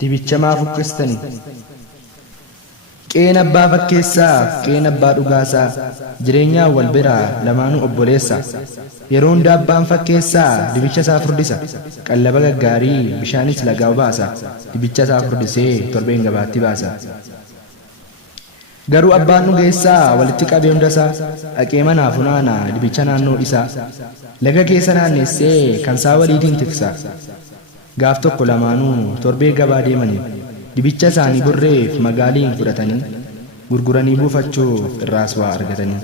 dibicha maa fukkistani qeen abbaa fakkeessaa qeen abbaa dhugaasaa jireenyaa wal biraa lamaanuu obboleessa yeroo hunda abbaan fakkeessaa dibicha isaa furdisa qallaba gaggaarii bishaanis lagaa baasa dibicha isaa furdisee torbeen gabaatti baasa garuu abbaan dhugeessaa walitti qabee hundasaa dhaqee manaa funaana dibicha naannoo isaa laga keessa naannessee kan isaa waliitiin tiksa gaaf tokko lamaanuu torbee gabaa deemanii dibicha isaanii burreef magaaliin fudhatanii gurguranii buufachuuf irraas waa argatanii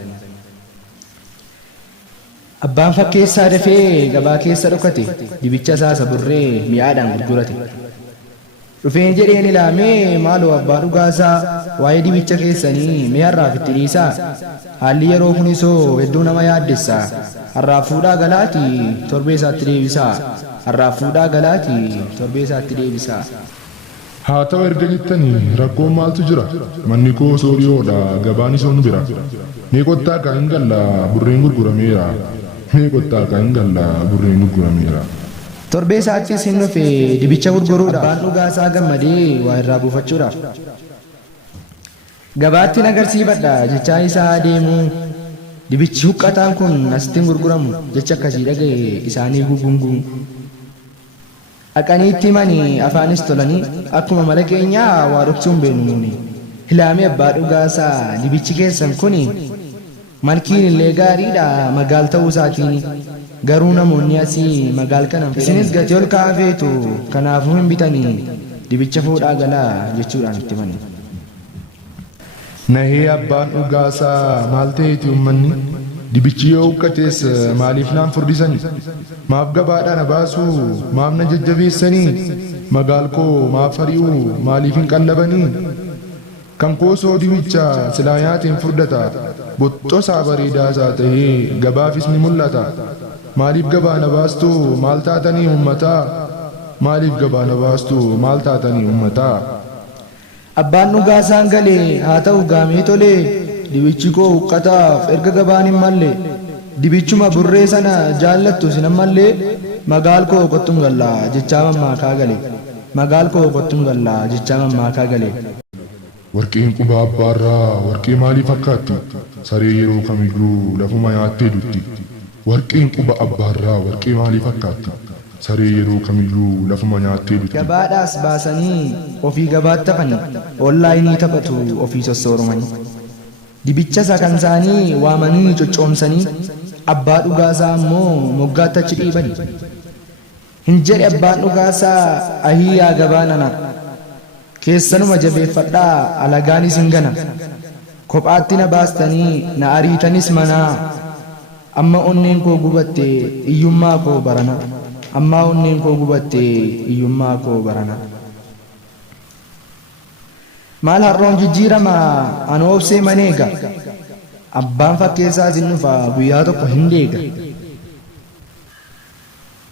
abbaan fakkeessaa dafee gabaa keessa dhokate dibicha isaa burree mi'aadhaan gurgurate dhufeen jedheen ilaamee maaloo abbaa dhugaasaa waa'ee dibicha keessanii mee har'aaf itti dhiisaa haalli yeroo kunisoo hedduu nama yaaddessaa har'aaf fuudhaa galaatii torbee isaatti deebisaa har'aaf fuudhaa galaatii torbee isaatti deebisaa. haa ta'u erga jettanii rakkoon maaltu jira manni koo sooriyoodha gabaan isoon bira mee qottaa kaa hin galla burreen gurgurameera mee qottaa kaa hin galla burreen gurgurameera. torbee isaattis hin dhufe dibicha gurguruudha abbaan dhugaasaa gammadee waa irraa buufachuudhaaf gabaatti nagarsiifadha jechaa isaa deemu dibichi huqqataan kun asitti hin gurguramu jecha akkasii dhaga'e isaanii gugunguun dhaqaniitti himanii afaanis tolanii akkuma mala keenyaa waa dhoksuun beenuuni hilaamee abbaa dhugaasaa dibichi keessan kuni malkiin illee gaariidha magaal ta'uu isaatiin garuu namoonni asii magaal kana isinis gatii ol kaafeetu kanaafuu hin bitanii dibicha fuudhaa galaa jechuudhaan itti himanii. Nahee abbaan dhugaasaa maal ta'eeti uummanni dibichi yoo huqqatees maaliif naan furdisanii maaf gabaadhaan baasuu maaf na jajjabeessanii magaal koo maaf hari'uu maaliif hin qallabanii kan koosoo dibicha silaa nyaateen furdata boxxosaa bareedaa isaa ta'ee gabaafis ni mul'ata maaliif gabaana baastuu maal taatanii uummataa maaliif gabaana baastuu maal taatanii uummataa. abbaan dhugaasaan galee haa ta'u gaamee tolee dibichi koo huqqataaf erga gabaan hin malle dibichuma burree sana jaallattu sinan mallee magaal koo qottuun gallaa jechaa mammaakaa gale magaal koo qottuun gallaa jechaa mammaakaa gale. warqeen quba abbaarraa warqee maalii fakkaatti saree yeroo kamiyyuu lafuma nyaattee dutti warqeen quba abbaarraa warqee maalii fakkaatti saree yeroo kamiyyuu lafuma nyaattee dutti. gabaadhaas baasanii ofii gabaatti hafanii onlaayinii taphatu ofii sossooromanii dibicha isa kan isaanii waamanii coccoomsanii abbaa dhugaasaa ammoo moggaatti achi dhiibanii hin jedhe abbaan dhugaasaa ahiyyaa gabaa nana keessanuma jabeeffadhaa alagaanis hin gana kophaatti na baastanii na ariitanis manaa amma onneen koo gubatte iyyummaa koo barana amma onneen koo gubatte iyyummaa koo barana. maal harroon jijjiirama ana obsee maneega abbaan fakkeessaa sin dhufa guyyaa tokko hin deega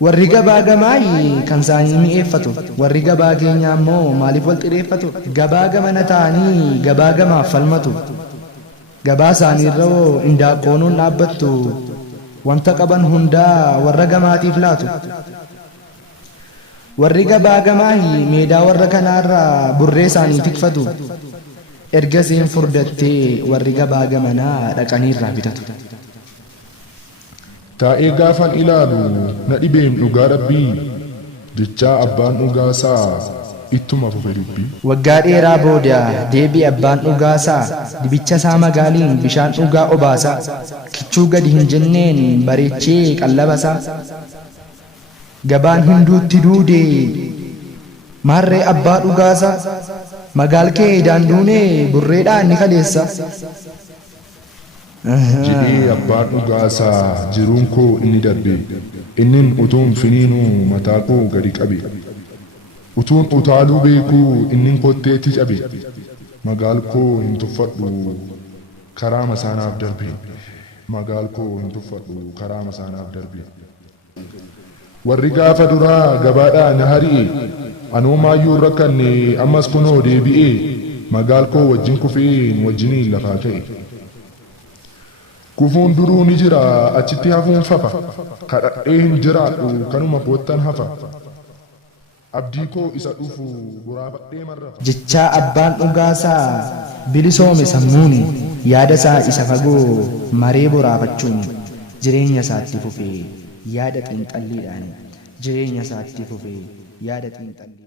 warri gabaa gamaayi kan isaanii mi'eeffatu warri gabaa keenya ammoo maaliif wal xireeffatu gabaa gamana ta'anii gabaa gamaaf falmatu gabaa isaaniirra indaaqqoonuun dhaabbattu wanta qaban hundaa warra gamaatiif laatu warri gabaa gamaahi meedaa warra kanaarraa burree isaanii tikfatu ergasiin furdattee warri gabaa gamanaa dhaqaniirraa bitatu. taa'ee gaafan ilaalu na dhibeem dhugaa dhabbii jechaa abbaan dhugaasaa ittuma fufe dubbii. waggaa dheeraa booda deebii abbaan dhugaasaa dibicha isaa magaaliin bishaan dhugaa obaasaa kichuu gadi hin jenneen bareechee qallabasaa gabaan hunduutti duudee maarree abbaa dhugaasaa magaal kee daanduunee burreedhaan ni kaleessa. jedhee abbaan dhugaasaa jiruun koo inni darbe innin utuun finiinuu mataa koo gadi qabe utuun utaaluu beekuu innin kotteetti cabe magaal koo hin tuffadhu karaa masaanaaf darbe magaal koo hin tuffadhu karaa masaanaaf darbe. warri gaafa duraa gabaadhaa na hari'e anoo maayyuu rakkanne ammas kunoo deebi'e magaal koo wajjin kufeen wajjiniin lafaa ka'e. kufuun duruu ni jira achitti hafuun fafa kadhadhee hin jiraadhu kanuma koottan hafa abdii koo isa dhufu boraafadhee marrafa. Jechaa abbaan dhugaasaa bilisoome sammuuni yaada isaa isa fagoo maree boraafachuun jireenya isaatti fufee yaada xiinxalliidhaan jireenya isaatti fufee yaada xiinxallii.